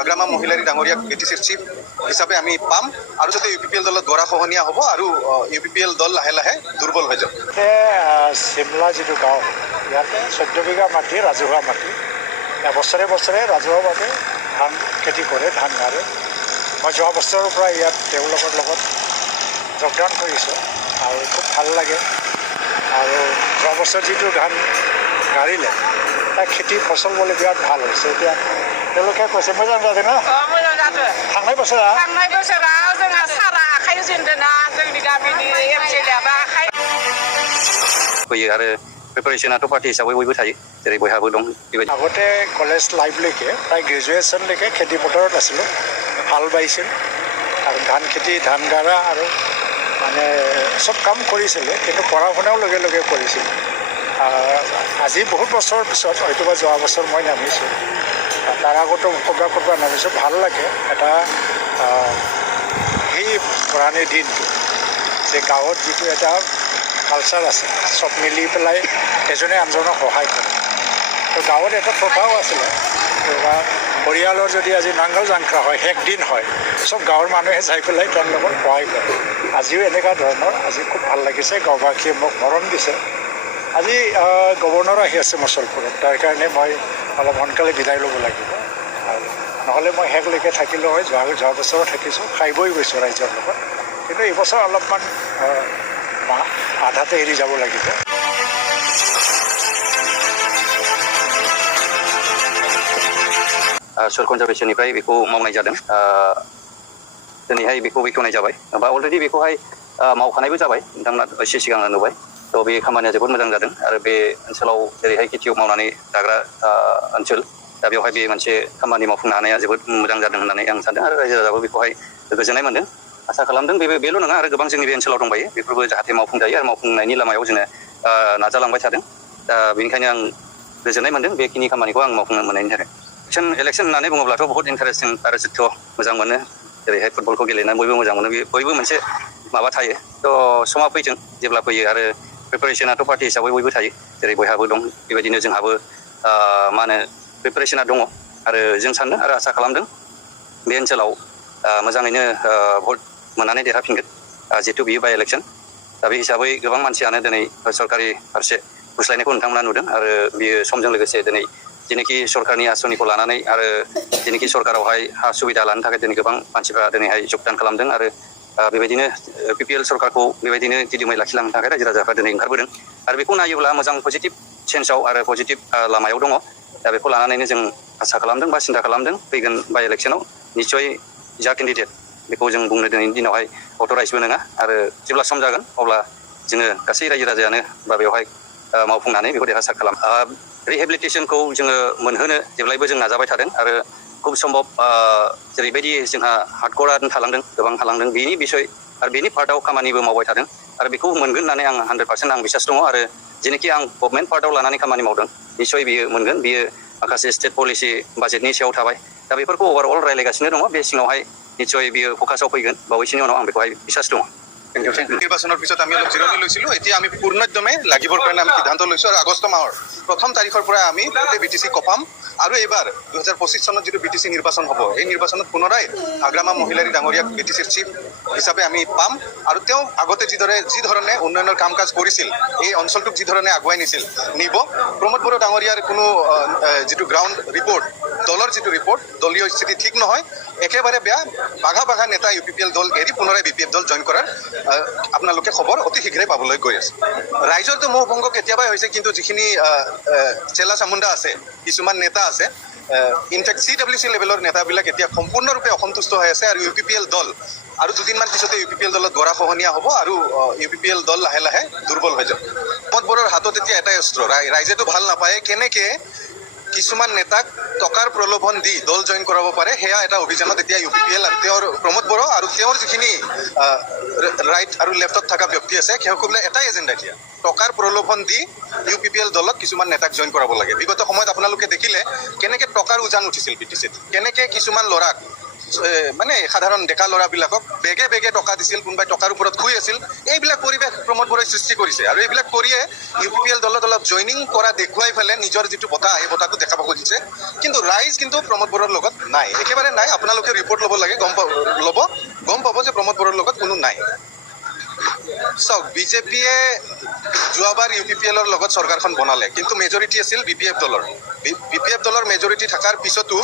আগ্ৰামা মহিলাৰী ডাঙৰীয়াক BTCৰ চিফ হিচাপে আমি পাম আৰু যাতে UPPL দলত গৰাখহনীয়া হ'ব আৰু UPPL দল লাহে লাহে দুৰ্বল হৈ যাব। চিমলা যিটো গাঁও ইয়াতে 14 বিঘা মাটি ৰাজহুৱা মাটি বছৰে বছৰে ৰাজহুৱাভাৱে ধান খেতি কৰে, ধান গাড়ে। মই যোৱা বছৰৰ পৰা ইয়াত তেওঁলোকৰ লগত যোগদান কৰিছোঁ আৰু খুব ভাল লাগে। আৰু যোৱা বছৰ যিটো ধান গাড়িলে তাৰ খেতি ফসল বলে বিৰাট ভাল হৈছে। এতিয়া তেওঁলোকে কৈছে मोजां जादों ना? मोजां जादों। थांनाय बोसोराव जोंहा सारा आखाइ होजेनदोंना जोंनि गामिनि MCLA आखाइ फैयो आरो प्रिपारेसनाथ' पार्टी हिसाबै बयबो थायो, जेरै बयहाबो दं बेबायदि। আগতে কলেজ লাইফলৈকে প্ৰায় গ্ৰেজুৱেশ্যনলৈকে খেতি পথাৰত আছিলোঁ, হাল বাইছিল আৰু ধান খেতি, ধান গাৰা আৰু মানে চব কাম কৰিছিলে, কিন্তু পঢ়া শুনাও লগে লগে কৰিছিল। আজি বহুত বছৰৰ পিছত হয়তোবা যোৱা বছৰ মই নামিছোঁ, তাৰ আগতো ক'ৰবাত নামিছোঁ। ভাল লাগে এটা সেই পুৰণি দিনটো যে গাঁৱত যিটো এটা কালচাৰ আছে, চব মিলি পেলাই এজনে আনজনক সহায় কৰে। তো গাঁৱত এটা প্ৰথাও আছিলে, পৰিয়ালৰ যদি আজি নাংগল জাংখ্ৰা হয়, শেষ দিন হয়, চব গাঁৱৰ মানুহে যাই পেলাই তাৰ লগত সহায় কৰে। আজিও এনেকুৱা ধৰণৰ, আজি খুব ভাল লাগিছে, গাঁওবাসীয়ে মোক মৰম দিছে। আজি গভৰ্ণৰ আহি আছে মুছলপুৰত, তাৰ কাৰণে মই অলপ সোনকালে বিদায় ল'ব লাগিব, আৰু নহ'লে মই শেষলৈকে থাকিলোঁ হয়। যোৱা বছৰো থাকিছোঁ, খাই বৈ গৈছোঁ ৰাইজৰ লগত, কিন্তু এইবছৰ অলপমান আধাতে এৰি যাব লাগিব। सोर कनजारभेसननिफ्राय बेखौ मावनाय जादों। दिनैहाय बेखौ बेखेवनाय जाबाय बा अलरेडि बेखौहाय मावखानायबो जाबाय, नोंथांमोना एसे सिगांनो नुबाय। थ' बे खामानिया जोबोद मोजां जादों आरो बे ओनसोलाव जेरैहाय खेथियाव मावनानै जाग्रा ओनसोल, दा बेवहाय बे मोनसे खामानि मावफुंनो हानाया जोबोद मोजां जादों होननानै आं सानदों आरो रायजो राजाबो बेखौहाय गोजोननाय मोन्दों, आसा खालामदों। बेल' नङा, आरो गोबां जोंनि बे ओनसोलाव दंबायो, बेफोरबो जाहाथे मावफुंजायो आरो मावफुंनायनि लामायाव जोङो नाजालांबाय थादों। दा बेनिखायनो आं गोजोननाय मोन्दों बेखिनि खामानिखौ आं मावफुंनो मोननायनि थाखाय। इलेक्सन होननानै बुङोब्लाथ' बहुत इन्टारेस्टिं आरो जोबोद मोजां मोनो। जेरैहाय फुटबलखौ गेलेनानै बयबो मोजां मोनो, बयबो मोनसे माबा थायो। थ' समा फैथों, जेब्ला फैयो, आरो प्रिपारेसनाथ' पार्टी हिसाबै बयबो थायो, जेरै बयहाबो दं बेबायदिनो जोंहाबो मा होनो प्रिपारेसना दङ। आरो जों सानदों आरो आसा खालामदों बे ओनसोलाव मोजाङैनो भट मोननानै देरहाफिनगोन, जिहेतु बियो बाइ इलेक्सन। दा बे हिसाबै गोबां मानसियानो दिनै सरकारि फारसे गुस्लायनायखौ नोंथांमोना नुदों, आरो बियो समजों लोगोसे दिनै जेनोखि सरकारनि आसनिखौ लानानै आरो जेनोखि सरकारावहाय हा सुबिदा लानो थाखाय दिनै गोबां मानसिफ्रा दिनैहाय जगदान खालामदों, आरो बेबायदिनो UPPL सरकारखौ बेबायदिनो दिदोमै लाखिलांनो थाखाय रायजो राजाफ्रा दिनै ओंखारबोदों। आरो बेखौ नायोब्ला मोजां पजिटिभ सेन्सआव आरो पजिटिभ लामायाव दङ। दा बेखौ लानानैनो जों आसा खालामदों बा सिन्था खालामदों फैगोन बाइ इलेक्सनाव निस्सय जा केन्डिडेट बेखौ जों बुंनो दिनैनि दिनावहाय अथराइजबो नङा, आरो जेब्ला सम जागोन अब्ला जोङो गासै रायजो राजायानो बा बेवहाय मावफुंनानै बेखौ देरहासार खालाम। रिहेबिलिटेसनखौ जोङो मोनहोनो जेब्लायबो जों नाजाबाय थादों, आरो खुब सम्भब जेरैबायदि जोंहा हार्डक'रा थालांदों, गोबां थालांदों, बेनि बिसय आरो बेनि पार्टआव खामानिबो मावबाय थादों, आरो बेखौ मोनगोन होननानै आं 100% आं बिसास दङ। आरो जेनोखि आं गभर्नमेन्ट पार्टआव लानानै खामानि मावदों, निस्सय बियो मोनगोन। बियो माखासे स्टेट पलिसि बाजेटनि सायाव थाबाय, दा बेफोरखौ अभारअल रायज्लायगासिनो दङ। बे सिङावहाय निस्सय बियो फकासाव फैगोन बावैसोनि उनाव, आं बेखौहाय बिसास दङ। নিৰ্বাচনৰ পিছত আমি অলপ জিৰণি লৈছিলোঁ, এতিয়া আমি পূৰ্ণোদ্যমে লাগিবৰ কাৰণে আমি সিদ্ধান্ত লৈছোঁ, আৰু আগষ্ট মাহৰ 1ম তাৰিখৰ পৰা আমি গোটেই BTC কপাম। আৰু এইবাৰ 2025 চনত যিটো BTC নিৰ্বাচন হ'ব, এই নিৰ্বাচনত পুনৰাই আগ্ৰামা মহিলাৰী ডাঙৰীয়াক BTCৰ চিফ হিচাপে আমি পাম। আৰু তেওঁ আগতে যি ধৰণে উন্নয়নৰ কাম কাজ কৰিছিল, এই অঞ্চলটোক যি ধৰণে আগুৱাই নিব। প্ৰমোদ বড়ো ডাঙৰীয়াৰ কোনো যিটো গ্ৰাউণ্ড ৰিপৰ্ট, দলৰ যিটো ৰিপৰ্ট, দলীয় স্থিতি ঠিক নহয়, একেবাৰে বেয়া। বাঘা নেতা UPPL দল এৰি পুনৰাই BPF দল জইন কৰাৰ আপোনালোকে খবৰ অতি শীঘ্ৰে পাবলৈ গৈ আছে। ৰাইজৰতো মোহভংগ কেতিয়াবাই হৈছে, কিন্তু যিখিনি চেলা চামুণ্ডা আছে, কিছুমান নেতা আছে, ইনফেক্ট CWC লেভেলৰ নেতাবিলাক এতিয়া সম্পূৰ্ণৰূপে অসন্তুষ্ট হৈ আছে। আৰু UPPL দল আৰু দুদিনমান পিছতে UPPL দলত গৰাখহনীয়া হ'ব, আৰু UPPL দল লাহে লাহে দুৰ্বল হৈ যাব। প্ৰমোদ বড়োৰ হাতত এতিয়া এটাই অস্ত্ৰ, ৰাইজেতো ভাল নাপায়, কেনেকে কিছুমান নেতাক টকাৰ প্ৰলোভন দি দল জইন কৰাব পাৰে, সেয়া এটা অভিযানত এতিয়া UPPL আৰু তেওঁৰ প্ৰমোদ বড়ো আৰু তেওঁৰ যিখিনি ৰাইট আৰু লেফ্টত থকা ব্যক্তি আছে, সেইসকলে এটাই এজেণ্ডা দিয়া, টকাৰ প্ৰলোভন দি UPPL দলত কিছুমান নেতাক জইন কৰাব লাগে। বিগত সময়ত আপোনালোকে দেখিলে কেনেকে টকাৰ উজান উঠিছিল BTCত, কেনেকে কিছুমান ল'ৰাক মানে সাধাৰণ ডেকা ল'ৰাবিলাকক বেগে বেগে টকা দিছিল, কোনোবাই টকাৰ ওপৰত শুই আছিল। এইবিলাক পৰিৱেশ প্ৰমোদ বৰাই সৃষ্টি কৰিছে আৰু এইবিলাক কৰিয়ে UPPL দলত অলপ জইনিং কৰা দেখুৱাই পেলাই নিজৰ যিটো বঁটা এই বঁটাটো দেখাব খুজিছে। কিন্তু ৰাইজ কিন্তু প্ৰমোদ বড়োৰ লগত নাই, একেবাৰে নাই। আপোনালোকে ৰিপৰ্ট ল'ব লাগে, গম পাব যে প্ৰমোদ বড়োৰ লগত কোনো নাই। চাওক, বিজেপিয়ে যোৱাবাৰ UPPLৰ লগত চৰকাৰখন বনালে, কিন্তু মেজৰিটি আছিল BPF দলৰ। BPF দলৰ মেজৰিটি থকাৰ পিছতো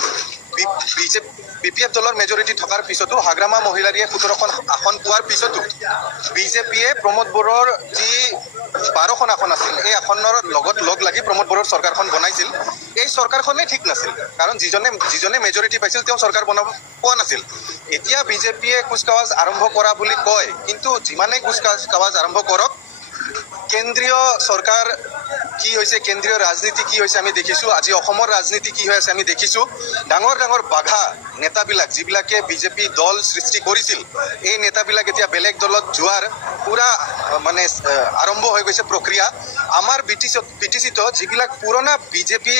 BPF দলৰ মেজৰিটি থকাৰ পিছতো হাগ্ৰামা মহিলাৰীয়ে 17খন আসন পোৱাৰ পিছতো বিজেপিয়ে প্ৰমোদ বড়োৰ যি 12খন আসন আছিল, এই আসনৰ লগত লগ লাগি প্ৰমোদ বড়োৰ চৰকাৰখন বনাইছিল। এই চৰকাৰখনেই ঠিক নাছিল, কাৰণ যিজনে মেজৰিটি পাইছিল তেওঁ চৰকাৰ বনাব পোৱা নাছিল। এতিয়া বিজেপিয়ে কুচকাৱাজ আৰম্ভ কৰা বুলি কয়, কিন্তু যিমানেই কুচকাৱাজ আৰম্ভ কৰক, কেন্দ্ৰীয় চৰকাৰ কি হৈছে, কেন্দ্ৰীয় ৰাজনীতি কি হৈছে আমি দেখিছোঁ। আজি অসমৰ ৰাজনীতি কি হৈ আছে আমি দেখিছোঁ। ডাঙৰ ডাঙৰ বাঘা নেতাবিলাক, যিবিলাকে বিজেপি দল সৃষ্টি কৰিছিল, এই নেতাবিলাক এতিয়া বেলেগ দলত যোৱাৰ পুৰা মানে আৰম্ভ হৈ গৈছে প্ৰক্ৰিয়া। আমাৰ BTCত যিবিলাক পুৰণা বিজেপি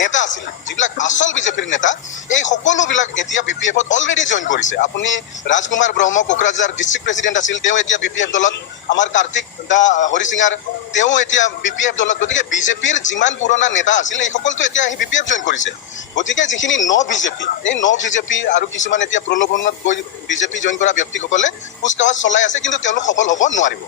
নেতা আছিল, যিবিলাক আচল বিজেপিৰ নেতা, এই সকলোবিলাক এতিয়া BPFত অলৰেডি জইন কৰিছে। আপুনি ৰাজকুমাৰ ব্ৰহ্ম কোকৰাঝাৰ ডিষ্ট্ৰিক্ট প্ৰেচিডেণ্ট আছিল, তেওঁ এতিয়া BPF দলত। আমাৰ কাৰ্তিক দা হৰিসিঙাৰ তেওঁ এতিয়া BPF দলত। গতিকে বিজেপিৰ যিমান পুৰণা নেতা আছিল, এই সকলোটো এতিয়া আহি BPF জইন কৰিছে। গতিকে যিখিনি বিজেপি, এই বিজেপি আৰু কিছুমান এতিয়া প্ৰলোভনত গৈ বিজেপি জইন কৰা ব্যক্তিসকলে কুচকাৱাজ চলাই আছে, কিন্তু তেওঁলোক সফল হ'ব নোৱাৰিব।